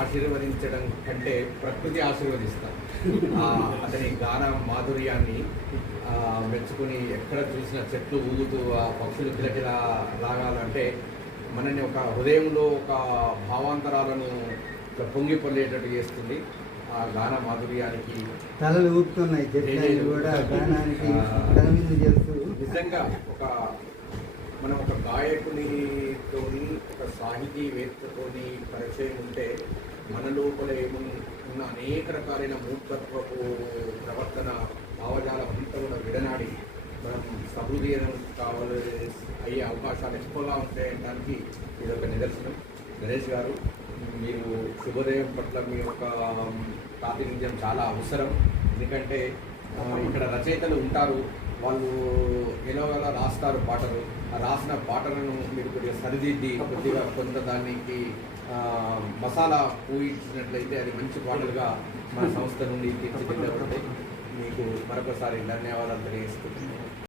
ఆశీర్వదించడం కంటే ప్రకృతి ఆశీర్వదిస్తారు. అతని గాన మాధుర్యాన్ని మెచ్చుకుని ఎక్కడ చూసిన చెట్లు ఊగుతూ ఆ పక్షులు కిలకిలా లాగాలంటే మనని ఒక హృదయంలో ఒక భావాంతరాలను పొంగిపొల్లేటట్టు చేస్తుంది. ఆ గాన మాధుర్యానికి తలలు ఊపుతున్నాయి చెట్లు కూడా గానానికి కనువిందు చేస్తూ. నిజంగా మనం ఒక గాయకునితోని ఒక సాహితీవేత్తతోని పరిచయం ఉంటే మన లోపల ఉన్న అనేక రకాలైన మూర్ఖత్వపు ప్రవర్తన భావజాలం అంతా కూడా విడనాడి మనం సహృదయం అయ్యే అవకాశాలు ఎక్కువగా ఉంటాయనడానికి ఇది ఒక నిదర్శనం. గణేష్ గారు, మీరు శుభోదయం పట్ల మీ యొక్క ప్రాతినిధ్యం చాలా అవసరం. ఎందుకంటే ఇక్కడ రచయితలు ఉంటారు, వాళ్ళు ఎలా రాస్తారు పాటలు. ఆ రాసిన పాటలను మీరు కొద్దిగా సరిదిద్ది కొద్దిగా కొంత దానికి మసాలా పూయించినట్లయితే అది మంచి పాటలుగా మన సంస్థ నుండి తీర్చిదిద్దబడతాయి. మీకు మరొకసారి ధన్యవాదాలు తెలియజేస్తున్నాను.